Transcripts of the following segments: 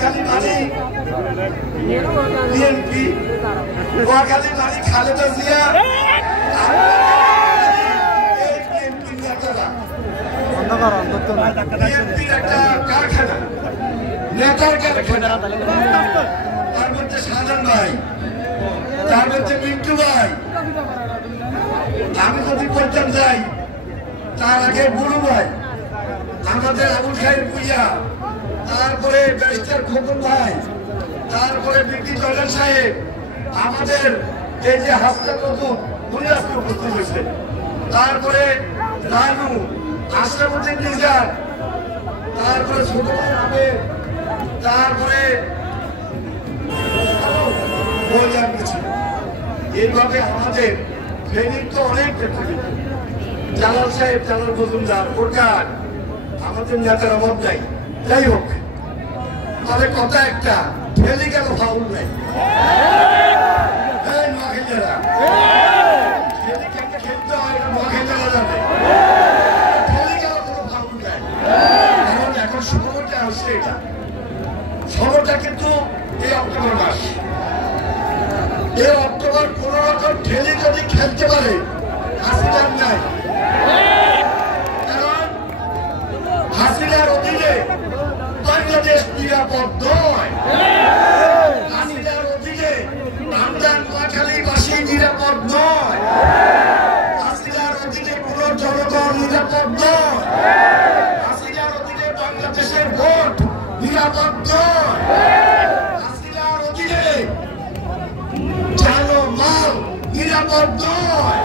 খালি মানি বিএনপি নোয়াখালী মানি খালেদা জিয়া বিএনপির একটা কারখানা নেতার কারখানা তার মধ্যে শাহজাহান ভাই তার মধ্যে মিন্টু ভাই আমি যদি পর্যন্ত যাই তার আগে বুলু ভাই আমাদের আবুল খায়ের ভূঁইয়া তারপরে ব্যারিস্টার খোকন ভাই তারপরে বিপি জয়নাল সাহেব আমাদের এই যে হাসপাতাল নতুন উনি আজকে উপস্থিত হয়েছে তারপরে রানু আশরাফুদ্দিন নিজাম তারপরে ছোট ভাই আবেদ তারপরে এইভাবে আমাদের ট্রেনিং তো অনেক জালাল সাহেব জালাল মজুমদার প্রকার আমাদের নেতার অভাব নাই যাই হোক তবে কথা একটা ঠেলে গেল ফাউল নাই খেলতে হয় নোয়াখালীরা যাবে ঠেলে গেল কোনো ফাউল নাই কারণ এখন সময়টা আসছে এটা সময়টা কিন্তু এই অক্টোবর মাস এই অক্টোবর কোন রকম ঠেলে যদি খেলতে পারে হাসিনার নাই কারণ হাসিনার অধীনে বাংলাদেশ নিরাপদ নয় হাসিনার অধীনে আমরা নোয়াখালীবাসী নিরাপদ নয় হাসিনার অধীনে কোন জনগণ নিরাপদ নয় হাসিনার অধীনে বাংলাদেশের ভোট নিরাপদ নয় হাসিনার অধীনে জানো মাল নিরাপদ নয়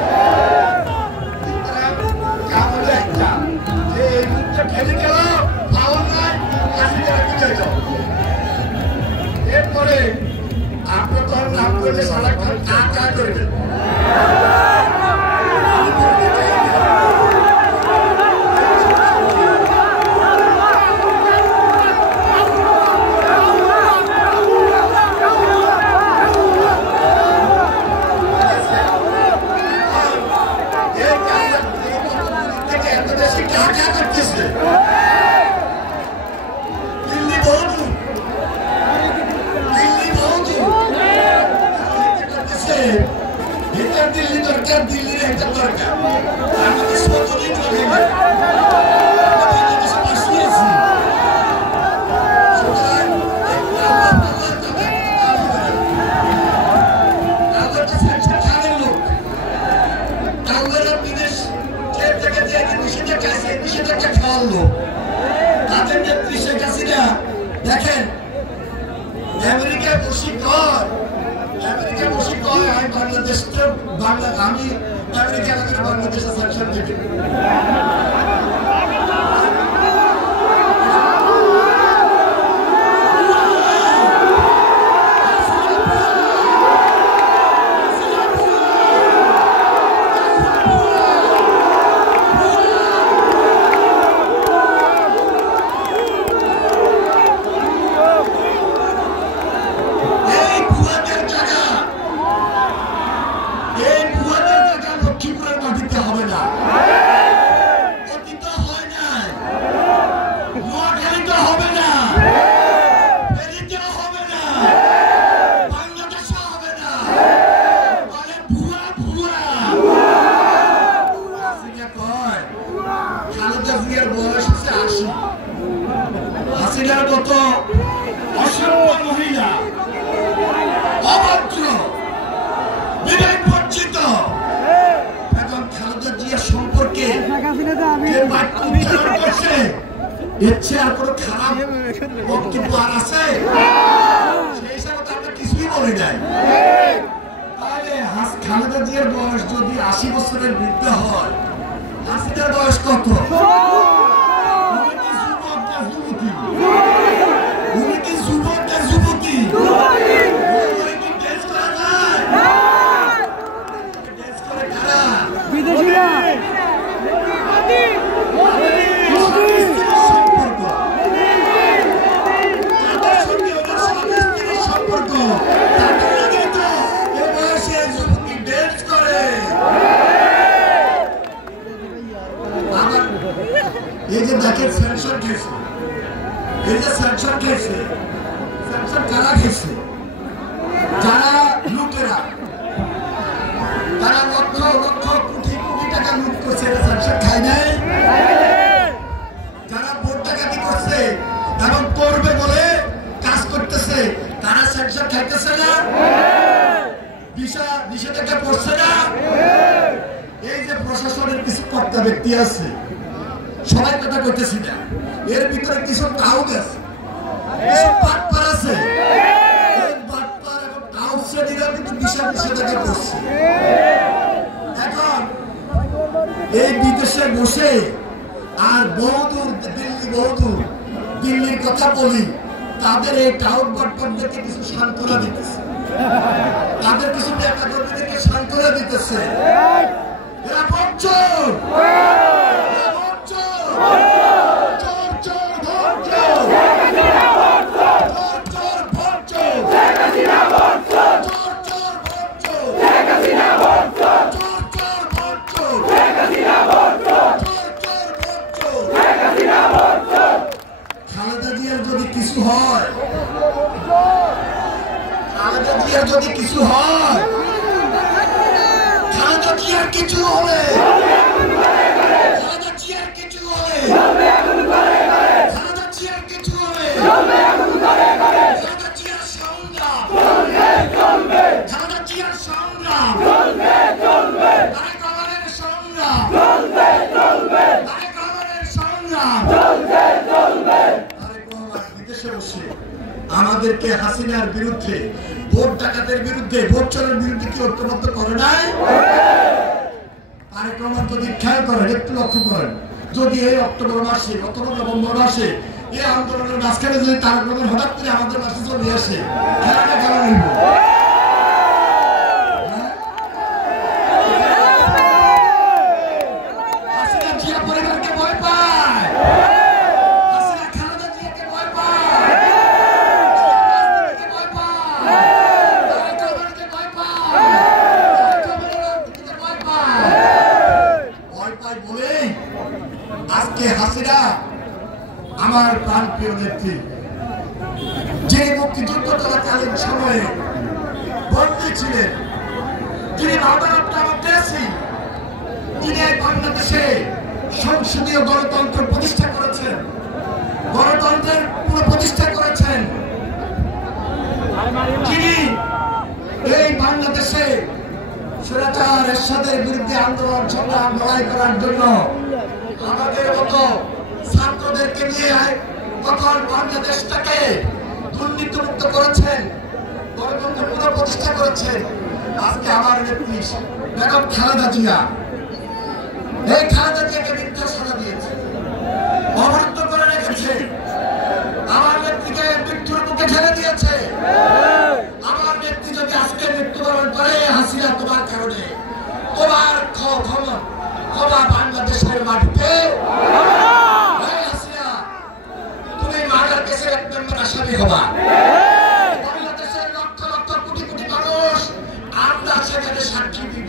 খেলে গেলাম ফাউল নাই হাসিনার বিজয় যাও এরপরে আপনার তখন নাম করলে সারাক্ষণ কা করবেন দিল্লির একটা দরকার আমাদের সতদিন নিষেধাজ্ঞা খাওয়ালো তাদের নেত্রী শেখ হাসিনা দেখেন আমেরিকায় বসি কর আমেরিকা বসে কয় হয় বাংলাদেশকে বাংলা আমি আমেরিকা আমাদের বাংলাদেশের স্যাংশন দেবে হাসিনার মতো অসংখ্য মহিলা অভদ্র বিবেক বঞ্চিত এবং খালেদা জিয়ার সম্পর্কে এর চেয়ে আর কোনো খারাপ বক্তব্য আর আছে সেই হিসাবে তো আমরা কিছুই বলি নাই তাহলে খালেদা জিয়ার বয়স যদি ৮০ বছরের বৃদ্ধ হয় হাসিনার বয়স কত কর্তা ব্যক্তি আছে, সবাই কথা কইতেছি না, এর ভিতরে কিছু টাউট আছে, কিছু বাটপার আছে, এই বাটপার এবং টাউট শ্রেণীরা কিন্তু নিষেধাজ্ঞা করছে। এখন এই বিদেশে বসে আর বহুদূর দিল্লির কথা বলি, তাদের এই টাউট বাটপারদেরকে কিছু সান্ত্বনা দিতেছে, তাদের কিছু নেতা কর্মীদেরকে সান্ত্বনা দিতেছে। এরা বঞ্চন, খালেদা জিয়ার যদি কিছু হয়, খালেদা জিয়ার যদি কিছু হয়, খালেদা জিয়ার কিছু হলে, খালেদা জিয়ার কিছু হলে, খালেদা জিয়ার কিছু হলে, খালেদা জিয়ার সংগ্রাম, খালেদা জিয়ার সংগ্রাম, তারেক রহমানের সংগ্রাম, তারেক রহমানের সংগ্রাম, তারেক রহমান বিদেশে বসে আমাদেরকে হাসিনার বিরুদ্ধে, ভোট ডাকাতের বিরুদ্ধে, ভোট চোরের বিরুদ্ধে কি ঐক্যবদ্ধ করে নাই? তারেক রহমান যদি খেয়াল করেন, একটু লক্ষ্য করেন, যদি এই অক্টোবর মাসে অথবা নভেম্বর মাসে এই আন্দোলনের মাঝখানে যদি তারেক রহমান হঠাৎ করে আমাদের মাসে চলে আসে, খেলাটা কেমন হইব? হাসিনা জিয়া পরিবারকে ভয় পায়, হাসিনা খালেদা জিয়াকে ভয় পায়, ভয় পায় বলে আজকে হাসিনা আমার প্রাণপ্রিয় নেত্রী, যে মুক্তিযুদ্ধ চলাকালীন সময়ে বন্দী ছিলেন, যিনি তিনি বাংলাদেশে সংসদীয় গণতন্ত্র প্রতিষ্ঠা করেছেন, গণতন্ত্রের পুনঃপ্রতিষ্ঠা করেছেন, যিনি এই বাংলাদেশে স্বৈরাচার এরশাদের বিরুদ্ধে আন্দোলন সংগ্রাম লড়াই করার জন্য আমাদের মতো ছাত্রদেরকে নিয়ে তখন বাংলাদেশটাকে দুর্নীতিমুক্ত করেছেন, গণতন্ত্র পুনঃপ্রতিষ্ঠা করেছেন। আজকে আমার নেত্রী বেগম খালেদা জিয়া, এই খালেদা জিয়াকে মিথ্যা সাজা দিয়েছে, অবরুদ্ধ করে রেখেছে, আমার নেত্রীকে মৃত্যুর মুখে ঠেলে দিয়েছে। আমার নেত্রী যদি আজকে মৃত্যুবরণ করে, হাসিনা তোমার কারণে, তোমার ক্ষমা বাংলাদেশের মাটিতে, হাসিনা তুমি মার্ডার কেসের 1 নম্বর আসামি হবা। বাংলাদেশের লক্ষ লক্ষ কোটি কোটি মানুষ আমরা সেখানে সাক্ষী দিব।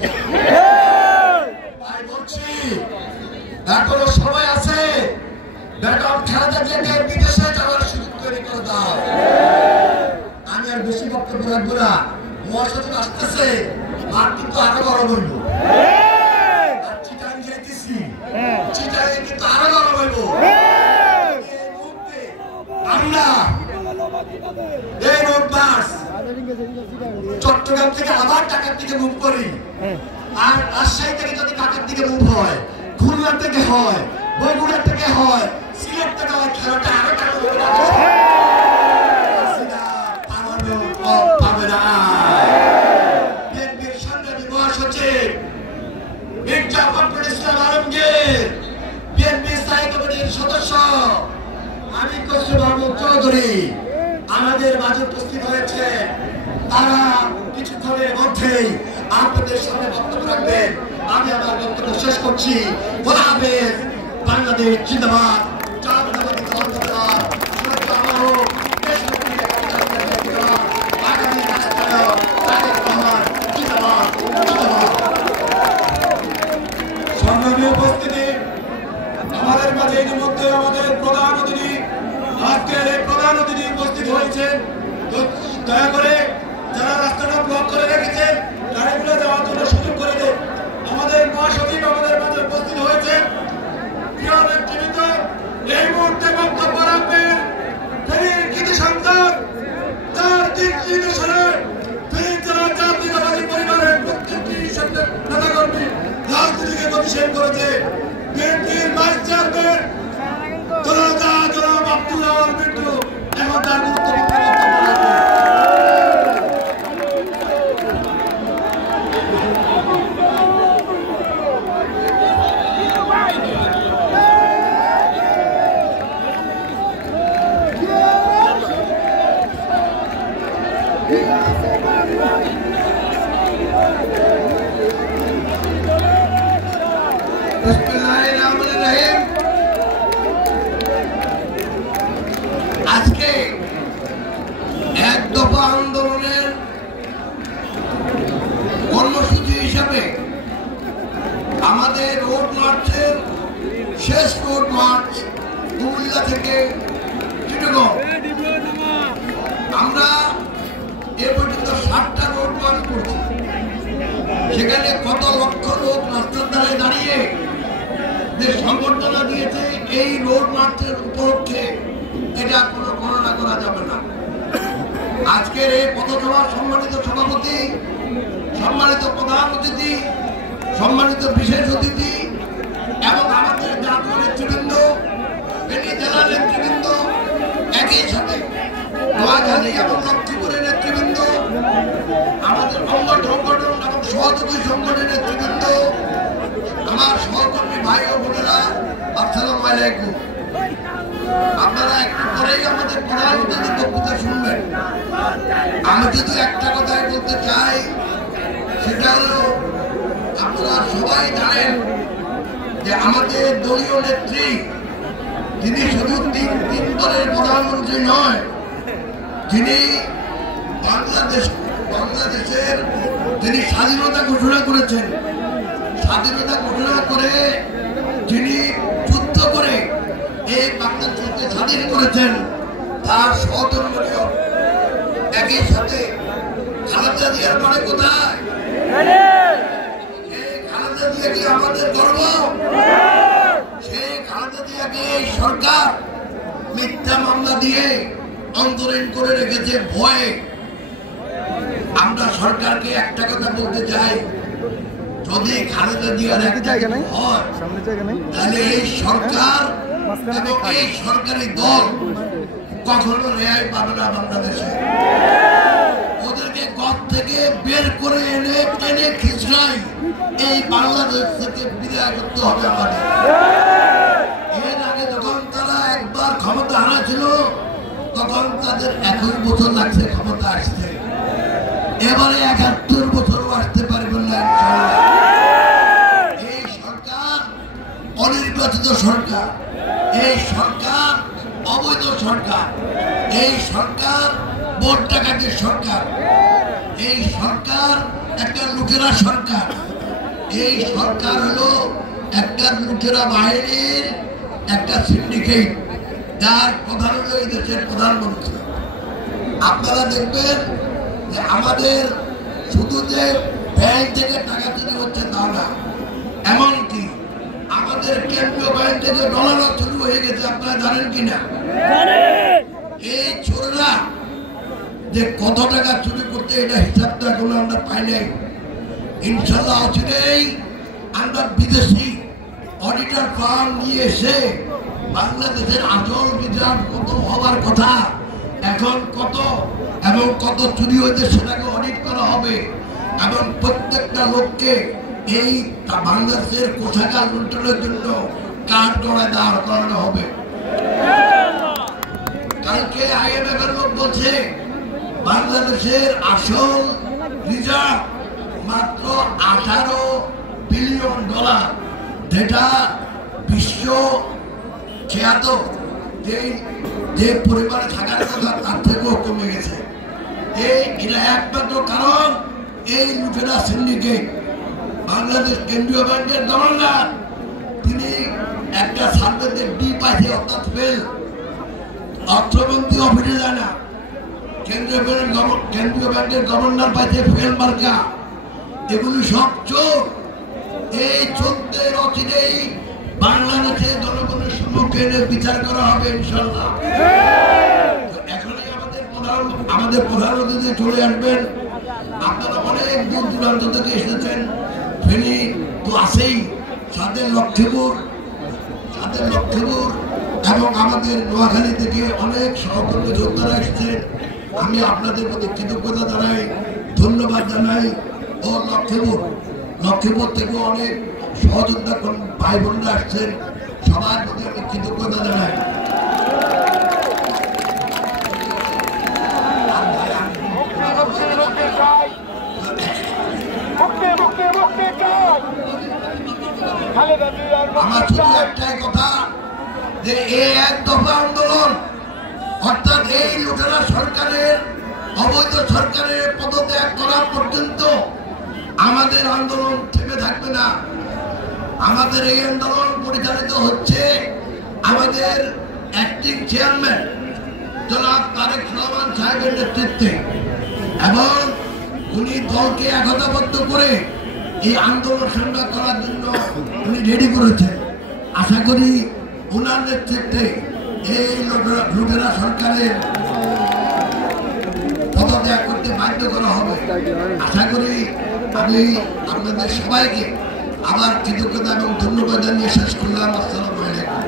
তাই বলছি এখনো সময় আছে, বেগম খালেদা জিয়াকে বিদেশে যাওয়ার সুযোগ তৈরি করে দাও। আমি আর বেশি বক্তব্য রাখবো না, মহাসচিব আসতেছে, আর কিন্তু আরো বড় বলবো, চিটাং যেতেছি, চিটাং কিন্তু আরো বড় বলবো। আমরা এই রোববার চট্টগ্রাম থেকে আবার ঢাকার দিকে মুভ করি, আর রাজশাহী থেকে যদি ঢাকার দিকে মুভ হয়, খুলনা থেকে হয়, বগুড়া থেকে হয়, সিলেট থেকে হয়, খেলাটা আরো টাকা পাবে না। বিএনপির সংগ্রামী মহাসচিব মির্জা ফখরুল ইসলাম আলমগীর, বিএনপি স্থায়ী কমিটির সদস্য আমি খসরু মাহমুদ চৌধুরী আমাদের মাঝে উপস্থিত হয়েছে। তারা কিছুক্ষণের মধ্যেই আপনাদের সামনে বক্তব্য রাখবেন। আমি আমার বক্তব্য শেষ করছি। খোদা হাফেজ। বাংলাদেশ জিন্দাবাদ। আমাদের মাঝে ইতিমধ্যে আমাদের প্রধান অতিথি, আজকের এই প্রধান অতিথি উপস্থিত হয়েছেন। তো দয়া করে যারা রাস্তাটা ব্লক করে রেখেছেন গাড়িগুলো যাওয়ার জন্য সুযোগ করে দেন। আমাদের মহাসচিব আমাদের মাঝে উপস্থিত হয়েছেন। প্রিয় নেতৃবৃন্দ, এই মুহূর্তে বক্তব্য রাখবেন ফেনীর কৃতি সন্তান, তার দিক নির্দেশনে ফেনীর জেলা জাতীয়তাবাদী পরিবারের প্রত্যেকটি নেতাকর্মী রাজনীতিকে গতিশীল করেছে। বিসমিল্লাহিররহমানিররহিম। আজকে এক দফা আন্দোলনের কর্মসূচি হিসাবে আমাদের রোড মার্চের শেষ রোড মার্চ কুমিল্লা থেকে চিটাগং। আমরা এ পর্যন্ত 7টা রোড মার্চ করছি। সেখানে কত লক্ষ লোক রাস্তার ধারে দাঁড়িয়ে যে সংবর্ধনা দিয়েছে এই রোড মার্চের উপলক্ষে, এটা কোনো গণনা করা যাবে না। আজকের এই পথসভার সম্মানিত সভাপতি, সম্মানিত প্রধান অতিথি, সম্মানিত বিশেষ অতিথি এবং আমাদের জাতীয় নেতৃবৃন্দ, ফেনী জেলা নেতৃবৃন্দ, একই সাথে নোয়াখালী এবং লক্ষ্মীপুরের নেতৃবৃন্দ, আমাদের অঙ্গ সংগঠন এবং সহযোগী সংগঠনের নেতৃবৃন্দ, আমার সহকর্মী ভাই ও বোনেরা, আসসালামু আলাইকুম। আপনারা একটু পরেই আমাদের প্রধান অতিথির বক্তৃতা শুনবেন। আমি যদি একটা কথাই বলতে চাই, সেটা হলো আপনারা সবাই জানেন যে আমাদের দলীয় নেত্রী, যিনি শুধু 3 দলের প্রধানমন্ত্রী নয়, যিনি বাংলাদেশের যিনি স্বাধীনতা ঘোষণা করেছেন, স্বাধীনতা ঘোষণা করে যিনি যুদ্ধ করে এই বাংলাদেশকে স্বাধীন করেছেন, তার সহধর্মীয়। একই সাথে খালেদা জিয়ার বাড়ি কোথায়? খালেদা জিয়া কি আমাদের গর্ব? সেই খালেদা জিয়াকে এই সরকার মিথ্যা মামলা দিয়ে অন্তরীণ করে রেখেছে ভয়ে। আমরা সরকারকে একটা কথা বলতে চাই, যদি খালেদা জিয়ার একটা হয়, তাহলে এই সরকার এবং এই সরকারি দল কখনো রেহাই পাবে না বাংলাদেশে। ওদেরকে ঘর থেকে বের করে এনে টেনে খিচড়াই এই বাংলাদেশ থেকে বিদায় করতে হবে আমাদের। এর আগে যখন তারা একবার ক্ষমতা হারাছিল, তখন তাদের 21 বছর লাগছে ক্ষমতা আসতে। এবারে 71 বছরও আসতে পারবেন না ইনশাআল্লাহ। এই সরকার অনির্বাচিত সরকার, এই সরকার অবৈধ সরকার, এই সরকার ভোট ডাকাতির সরকার, এই সরকার একটা লুটেরা সরকার। এই সরকার হলো একটা লুটেরা বাহিনীর একটা সিন্ডিকেট, যার প্রধান হলো এই দেশের প্রধানমন্ত্রী। আপনারা দেখবেন যে আমাদের শুধু যে ব্যাংক থেকে টাকা চুরি হচ্ছে তা না, এমনকি আমাদের কেন্দ্রীয় ব্যাংক থেকে ডলার শুরু হয়ে গেছে। আপনারা জানেন কিনা? এই চোররা যে কত টাকা চুরি করতে, এটা হিসাবটা এখনো আমরা পাই নাই। ইনশাল্লাহ অচিরেই আমরা বিদেশি অডিটর ফার্ম নিয়ে এসে বাংলাদেশের আসল রিজার্ভ কত হওয়ার কথা, এখন কত এবং কত চুরি হয়েছে সেটাকে অডিট করা হবে এবং প্রত্যেকটা লোককে এই বাংলাদেশের কোষাগার লুণ্ঠনের জন্য কাঠ গড়ায় দাঁড় করানো হবে। কালকে IMF এর লোক বলছে বাংলাদেশের আসল রিজার্ভ মাত্র $18 বিলিয়ন, যেটা বিশ্ব খ্যাত যে পরিমাণে থাকার কথা তার থেকেও কমে গেছে। এটা একমাত্র কারণ এই লুটেরা সিন্ডিকেট। বাংলাদেশ কেন্দ্রীয় ব্যাংকের গভর্নর, তিনি একটা সার্ভেতে ডি পাইছে, অর্থাৎ ফেল। অর্থমন্ত্রী অফিসে যায় না, কেন্দ্রীয় ব্যাংকের গভর্নর পাইছে ফেল মার্কা। এগুলি সব চোর। এই চোরদের অচিরেই বাংলাদেশের জনগণের সম্মুখে বিচার করা হবে ইনশাল্লাহ। এখনই আমাদের প্রধান অতিথি চলে আসবেন। আপনারা অনেক দূর দূরান্ত থেকে এসেছেন। ফেনী তো আছেই, সাথে লক্ষ্মীপুর এবং আমাদের নোয়াখালী থেকে অনেক সহকর্মী যোদ্ধারা এসেছেন। আমি আপনাদের প্রতি কৃতজ্ঞতা জানাই, ধন্যবাদ জানাই। ও লক্ষ্মীপুর থেকে অনেক সহযোদ্ধা ভাই বোনরা আসছেন, সবার প্রতি আমি কৃতজ্ঞতা জানাই। আমার শুধু একটাই কথা যে এই এক দফা আন্দোলন অর্থাৎ এই লুটেরা সরকারের অবৈধ সরকারের পদত্যাগ করা পর্যন্ত আমাদের আন্দোলন থেমে থাকবে না। আমাদের এই আন্দোলন পরিচালিত হচ্ছে আমাদের অ্যাক্টিং চেয়ারম্যান জনাব তারেক রহমান সাহেবের নেতৃত্বে, এবং উনি দলকে একতাবদ্ধ করে এই আন্দোলন সংগ্রাম করার জন্য উনি রেডি করেছেন। আশা করি ওনার নেতৃত্বে এই লুটেরা সরকারের পদত্যাগ করতে বাধ্য করা হবে। আশা করি আমি আপনাদের সবাইকে আবার কৃতজ্ঞতা এবং ধন্যবাদ জানিয়ে শেষ করলাম। আসসালামু আলাইকুম।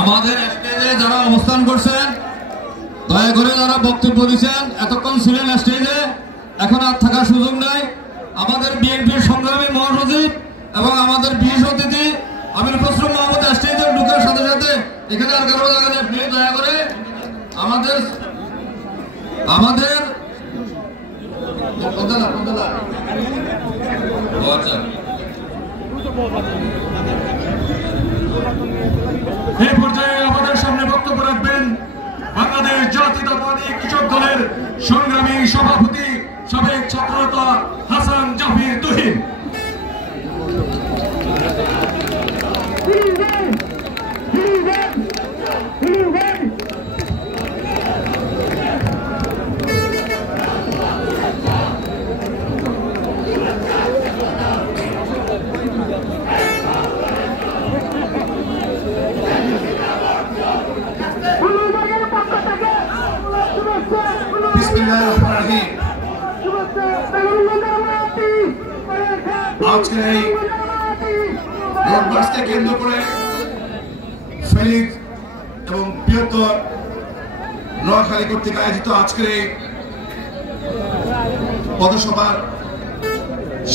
আমাদের স্টেজে যারা অবস্থান করছেন দয়া করে যারা বক্তব্য দিচ্ছেন এতক্ষণ ছিলেন স্টেজে, এখন আর থাকার সুযোগ নাই। আমাদের বিএনপির সংগ্রামী মহাসচিব এবং আমাদের বিশেষ অতিথি আমির খসরু মোহাম্মদ স্টেজে ঢুকার সাথে সাথে এখানে আর কারো জায়গা নেই। প্লিজ দয়া করে আমাদের এই পর্যায়ে আমাদের সামনে বক্তব্য রাখবেন বাংলাদেশ জাতীয়তাবাদী কৃষক দলের সংগ্রামী সভাপতি সাবেক ছাত্রনেতা হাসান জাফির তুহিন। আজকে এই রোডমার্চকে কেন্দ্র করে ফেনীর এবং বৃহত্তর নোয়াখালী কর্তৃক আয়োজিত আজকের এই পদসভার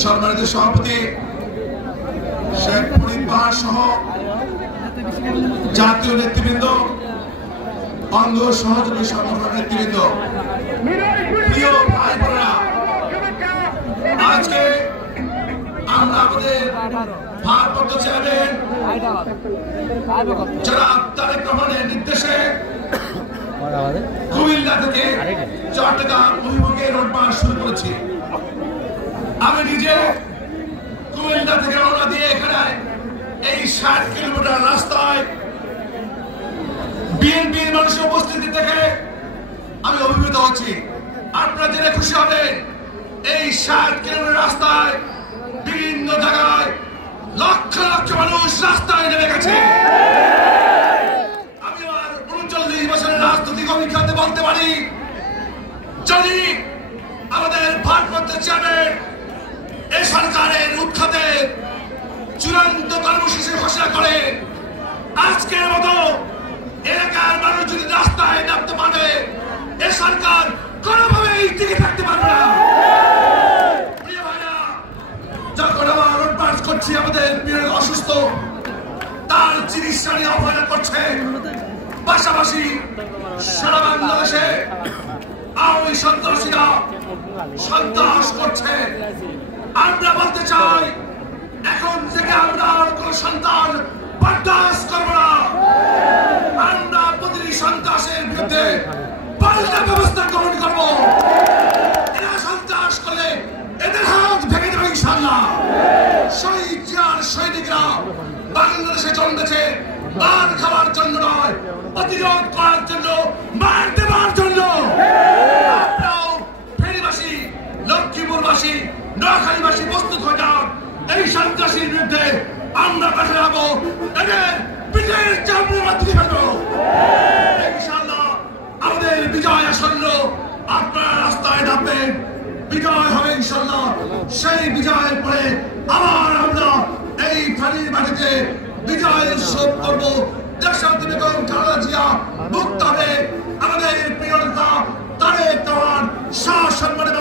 সম্মানিত সভাপতি শেখ ফরিদ বাহার সহ জাতীয় নেতৃবৃন্দ, অঙ্গ সহযোগী সংগঠনের নেতৃবৃন্দ, প্রিয় ভাই বোনেরা, আজকে আমরা আমাদের ভারপ্রাপ্ত চেয়ারম্যান জনাব তারেক রহমানের নির্দেশে কুমিল্লা থেকে চট্টগ্রাম অভিমুখে রোড মার্চ শুরু করেছি। আমি নিজে কুমিল্লা থেকে রওনা দিয়ে এখানে এই 60 কিলোমিটার রাস্তায় বিএনপির মানুষের উপস্থিতি থেকে আমি অভিভূত হচ্ছি। আপনারা জেনে খুশি হবেন এই 60 কিলোমিটার রাস্তায় বিভিন্ন জায়গায় লক্ষ লক্ষ মানুষ রাস্তায় নেমে গেছে। আমি আমার 39 বছরের রাজনৈতিক অভিজ্ঞতা বলতে পারি, যদি আমাদের ভারপ্রাপ্ত চেয়ারম্যান এই সরকারের উৎখাতে চূড়ান্ত কর্মসূচি ঘোষণা করে, আজকের মতো এলাকার মানুষ যদি রাস্তায় নামতে পারে, এই সরকার কোনোভাবেই টিকে থাকতে পারবে না। যখন আমরা রোড মার্চ করছি, আমাদের প্রিয় অসুস্থ তার চিকিৎসা নিয়ে অবহেলা করছে, পাশাপাশি সারা বাংলাদেশে আওয়ামী সন্ত্রাসীরা সন্ত্রাস করছে। আমরা বলতে চাই, এখন থেকে আমরা আর কোন সন্ত্রাস বরদাস্ত করব না। আমরা প্রতিটি সন্ত্রাসের বিরুদ্ধে পাল্টা ব্যবস্থা গ্রহণ করব। এরা সন্ত্রাস করলে এদের হাত ভেঙে দেবে ইনশাআল্লাহ। শহীদ জিয়ার সৈনিকরা বাংলাদেশে জন্মেছে মার খাওয়ার জন্য নয়, প্রতিরোধ করার জন্য, মার দেওয়ার জন্য। আপনারাও ফেনীবাসী, লক্ষ্মীপুরবাসী, নোয়াখালীবাসী প্রস্তুত হয়ে যান। এই সন্ত্রাসীর বিরুদ্ধে আমরা পাশে যাবো, এদের বিজয়ের চামড়া তুলে ফেলবো ইনশাআল্লাহ। আমাদের বিজয় আসন্ন, আপনারা রাস্তায় নামবেন, বিজয় হবে ইনশাআল্লাহ। সেই বিজয়ের পরে আবার আমরা এই ফেনীর মাটিতে বিজয় উৎসব করবো। দেশাত্মী বেগম খালেদা জিয়া মুক্ত হবে। আমাদের প্রিয় নেতা তারেক রহমান সসম্মানে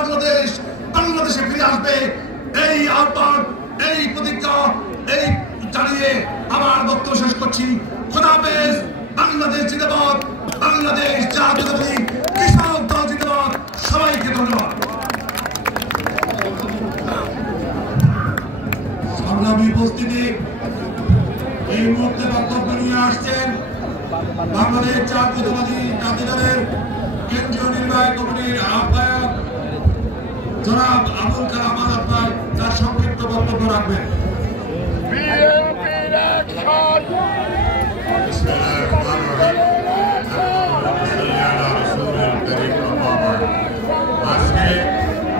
বাংলাদেশে ফিরে আসবে। এই আহ্বান, এই প্রতিজ্ঞা, এই জানিয়ে আমার বক্তব্য শেষ করছি। খোদা হাফেজ। বাংলাদেশ জিন্দাবাদ, বাংলাদেশ জাতীয়তাবাদী কৃষক দল জিন্দাবাদ। সবাইকে ধন্যবাদ। সংগ্রামী উপস্থিতি, এই মুহূর্তে বক্তব্য নিয়ে আসছেন বাংলাদেশ জাতীয়তাবাদী দলের কেন্দ্রীয় নির্বাহী কমিটির আহ্বায়ক জনাব আবুল কালাম আজাদ ভাই তার সংক্ষিপ্ত বক্তব্য রাখবেন। আজকে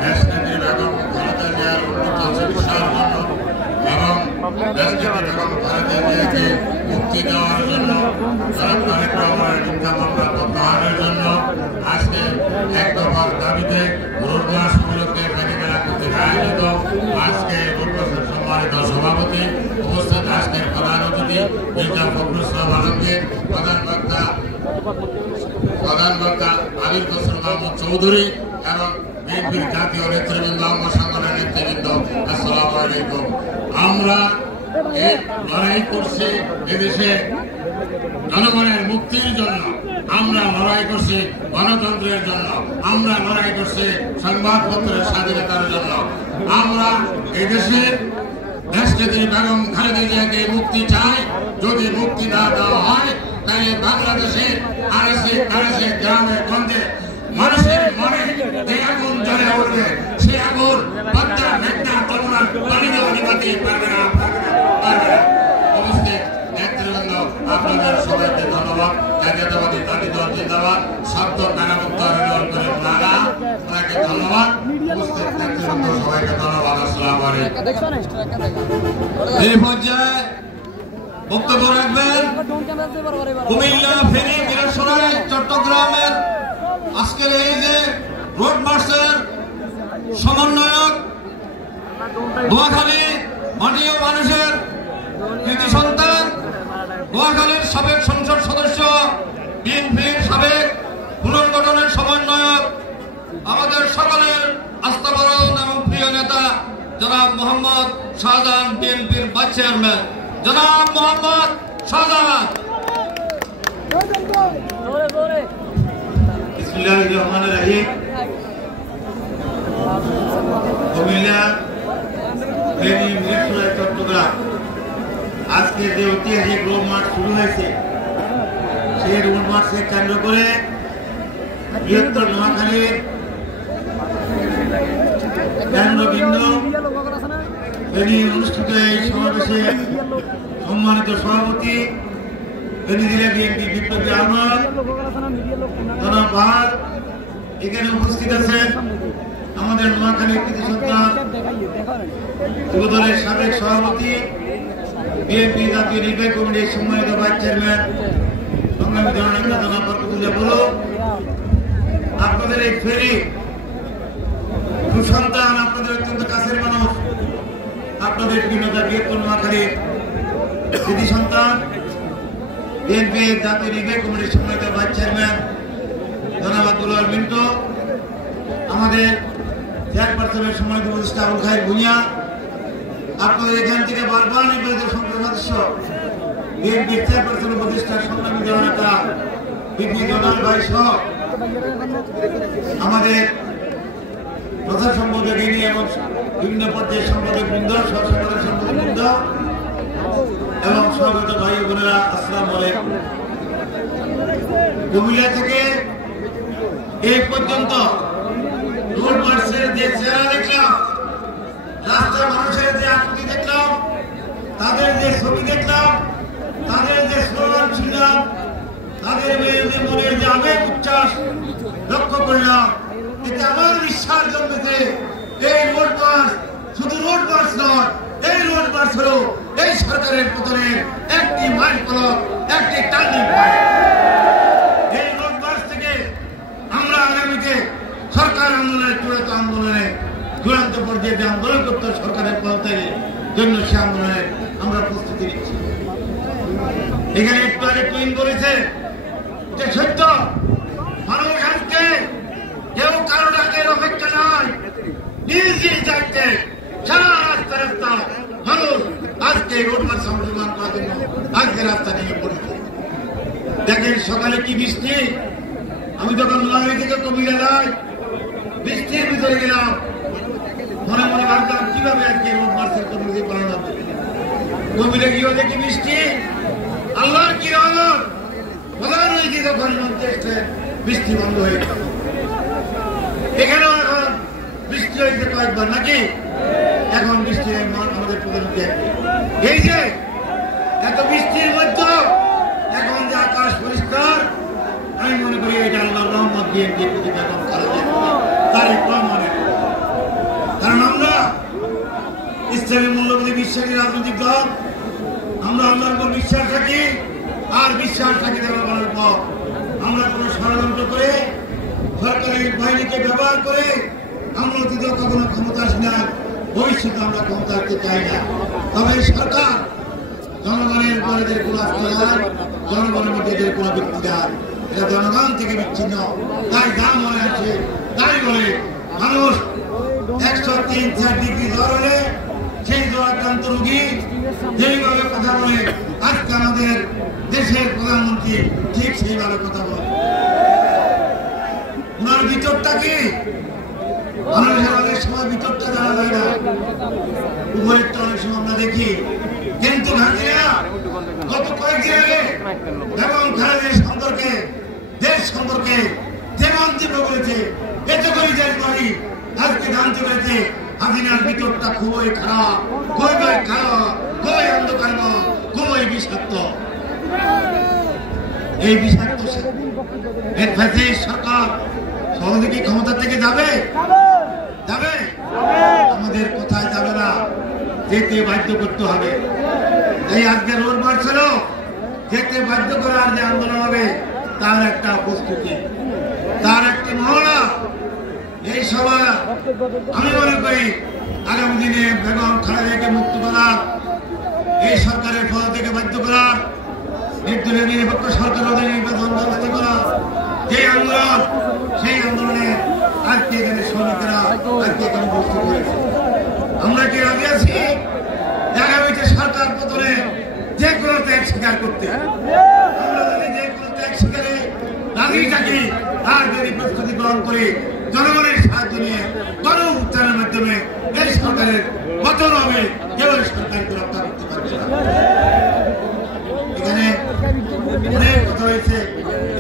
দেশনেত্রী বেগম খালেদা জিয়ার উন্নত চিকিৎসার জন্য এবং দেশনেত্রী বেগম খালেদা জিয়াকে মুক্তি দেওয়ার জন্য তারেক রহমানের মিথ্যা মামলা প্রত্যাহারের জন্য আজকে এক দফার দাবিতে রোডমার্চ উপলক্ষে মেডিকেল কর্তৃক আয়োজিত আজকে রোডমার্চের সম্মানিত সভাপতি উপস্থিত আজকের প্রধান অতিথি মির্জা ফখরুল ইসলাম আলমগীর, প্রধান বক্তা আমির খসরু মাহমুদ চৌধুরী এবং বিএনপির জাতীয় নেতৃবৃন্দ, অঙ্গ সংগঠনের নেতৃবৃন্দ, আসসালামু আলাইকুম। আমরা এই লড়াই করছি এদেশে জনগণের মুক্তির জন্য, আমরা লড়াই করছি গণতন্ত্রের জন্য, আমরা লড়াই করছি সংবাদপত্রের স্বাধীনতার জন্য। আমরা এই দেশের দেশনেত্রী বেগম খালেদা জিয়াকে মুক্তি চাই। যদি মুক্তি না দেওয়া হয় তাহলে বাংলাদেশের আনাচে গ্রামে গঞ্জে মানুষের মনে যে আগুন জ্বলে উঠবে, সে আগুন পদ্মা মেঘনা যমুনার পানিতেও নিভাতে পারবে না। উপস্থিত নেতৃবৃন্দ, আপনাদের সবাইকে ধন্যবাদ। জাতীয়তাবাদী দল জিন্দাবাদ। শব্দ কানামুক্ত করে নানা ওনাকে ধন্যবাদ। উপস্থিত নেতৃবৃন্দ সবাইকে ধন্যবাদ। আসসালামু আলাইকুম। এই পর্যায়ে বক্তব্য রাখবেন কুমিল্লা, ফেনী, মিরসরাই, চট্টগ্রামের আজকের এই যে রোড মার্চের সমন্বয়ক, নোয়াখালী মাটি ও মানুষের কৃতি সন্তান, নোয়াখালীর সাবেক সংসদ সদস্য, বিএনপির সাবেক পুনর্গঠনের সমন্বয়ক, আমাদের সকলের আস্থাভাজন এবং প্রিয় নেতা জনাব মোহাম্মদ শাহজাহান, বিএনপির ভাইস চেয়ারম্যান জনাব মোহাম্মদ শাহজাহান। বিসমিল্লাহির রহমানির রহিম। কুমিল্লা, ফেনী, মিরসরাই, চট্টগ্রাম আজকে যে ঐতিহাসিক রোড মার্চ শুরু হয়েছে, সেই রোড মার্চকে কেন্দ্র করে বৃহত্তর নোয়াখালীর কেন্দ্রবিন্দু ফেনী অনুষ্ঠিত এই সমাবেশে সম্মানিত সভাপতি ফেনী জেলা বিএনপি বিপ্লবী আহমদ জনাব বাহার, এখানে উপস্থিত আছেন আমাদের নোয়াখালীর কৃতি সন্তান যুবদলের সাবেক সভাপতি, বিএনপি জাতীয় নির্বাহী কমিটির সম্মানিত ভাইস চেয়ারম্যান সংগ্রামী জননেতা জনাব বরকতুল্লাহ বলো। আপনাদের এই ফেরি সুসন্তান, আপনাদের অত্যন্ত কাছের মানুষ, আপনাদের প্রিয়তা বৃহত্তর নোয়াখালীর কৃতি সন্তান, বিএনপি জাতীয় নির্বাহী কমিটির সম্মানিত ভাইস চেয়ারম্যান জনাব আব্দুল্লাহ মিন্টু, আমাদের চেয়ারপারসনের সম্মানিত উপদেষ্টা আবুল খায়ের ভুঁইয়া, আপনাদের এখান থেকে বারবার নির্বাচিত সংসদ সদস্য, বিএনপির চেয়ারপারসন উপদেষ্টা সংগ্রামী জননেতা বিপি জোনাল ভাই সহ আমাদের প্রধান সম্পাদক এবং বিভিন্ন পর্যায়ের সম্পাদক বৃন্দ, সহসম্পাদক সম্পাদক বৃন্দ এবং স্বাগত ভাই বোনেরা, আসসালামু আলাইকুম। কুমিল্লা থেকে এই পর্যন্ত রোড মার্চের যে চেহারা দেখলাম, রাস্তার মানুষের যে আকুতি দেখলাম, তাদের যে ছবি দেখলাম, তাদের যে স্লোগান শুনলাম, তাদের মেয়েদের মনের যে আবেগ উচ্ছ্বাস লক্ষ্য করলাম, এতে আমার বিশ্বাস জন্মেছে এই রোড মার্চ শুধু রোড মার্চ নয়, এই রোড মার্চ হলো এই সরকারের পতনের একটি মাইল ফলক, একটি টার্নিং পয়েন্ট। এই রোড মার্চ থেকে আমরা আগামীতে সরকার আন্দোলনের চূড়ান্ত পর্যায়ে যে আন্দোলন করতে সরকারের পদত্যাগের জন্য সে আন্দোলনের আমরা প্রস্তুতি নিচ্ছি। এখানে একটু আগে টুইন বলেছে যে সত্য মানুষ আজকে কেউ কারো ডাকের অপেক্ষা নয়, নিজেই যাইতে সারা রাস্তা রাস্তা মানুষ আজকে রোড মার্চ সংশোধন করার জন্য আজকে রাস্তা নিয়ে পড়েছে। দেখেন সকালে কি বৃষ্টি, আমি যখন নোয়াখালী থেকে কবিরা যাই বৃষ্টির ভিতরে গেলাম, মনে মনে ভাবলাম কিভাবে আজকে রোড মার্চের কমিটি পালন হবে। কবিরা গিয়ে দেখি বৃষ্টি, আল্লাহর কি রহমত, প্রধান হয়েছে যখন মঞ্চে এসে বৃষ্টি বন্ধ হয়ে গেল। এখানেও এখন বৃষ্টি হয়েছে কয়েকবার নাকি, এখন বৃষ্টি আমাদের প্রধানমন্ত্রী এই যে এত বৃষ্টির মধ্যে এখন যে আকাশ পরিষ্কার, আমি মনে করি এটা আল্লাহর রহমত দিয়ে তার মনে, কারণ আমরা ইসলামী মূল্যবোধে বিশ্বাসী রাজনৈতিক দল, আমরা আল্লাহর উপর বিশ্বাস রাখি আর বিশ্বাস রাখি জনগণের উপর। আমরা কোনো ষড়যন্ত্র করে সরকারি বাহিনীকে ব্যবহার করে আমরা অতীতে কখনো ক্ষমতা আসি না, ভবিষ্যতে আমরা ক্ষমতা আসতে চাই না। তবে সরকার জনগণের উপরে যে কোনো আস্থা নাই, জনগণের মধ্যে যে কোনো ব্যক্তি নাই, এটা জনগণ থেকে বিচ্ছিন্ন। তাই যা মনে আছে তাই বলে মানুষ 103-4 ডিগ্রি জ্বর হলে সেই জ্বরাক্রান্ত রোগী যেইভাবে কথা বলে আজকে আমাদের দেশের প্রধানমন্ত্রী ঠিক সেইভাবে কথা বলে। ওনার ভিতরটা কি মানুষের অনেক সময় ভিতরটা জানা যায় না, উপরেরটা অনেক সময় আমরা দেখি। কিন্তু ঘাটিরা গত কয়েকদিন আগে এবং খালেদের সম্পর্কে দেশ সম্পর্কে যে মন্তব্য করেছে এতে করে দেশ বাড়ি আজকে জানতে পেরেছে হাসিনার ভিতরটা খুবই খারাপ, খুবই খারাপ, খুবই অন্ধকারময়, খুবই বিষাক্ত। এই বিষাক্ত সরকার সহজে কি ক্ষমতা থেকে যাবে? যাবে? আমাদের কোথায় যাবে না, যেতে বাধ্য করতে হবে। এই আজকে রোড মার্চ ছিল, যেতে বাধ্য করার যে আন্দোলন হবে তার একটা প্রস্তুতি, তার একটি মহড়া। এই সভা আমি মনে করি আগামী দিনে বেগম খালেদাকে মুক্ত করার, এই সরকারের পদ থেকে বাধ্য করার, নির্দলীয় নিরপেক্ষ সরকার নির্বাচন ব্যবস্থা করা যে আন্দোলন, সেই আন্দোলনে আজকে এখানে শ্রমিকেরা আজকে এখানে উপস্থিত হয়েছে। আমরা কি রাজি আছি আগামীতে সরকার পতনে যে কোনো ত্যাগ স্বীকার করতে? আমরা যদি যে কোনো ত্যাগ স্বীকারে রাজি থাকি আর যদি প্রস্তুতি গ্রহণ করে জনগণের সাহায্য নিয়ে গণ উত্থানের মাধ্যমে এই সরকারের পতন হবে, কেউ সরকারকে রক্ষা করতে পারবে না। এখানে অনেক কথা হয়েছে,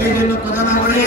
এই জন্য কথা না বলে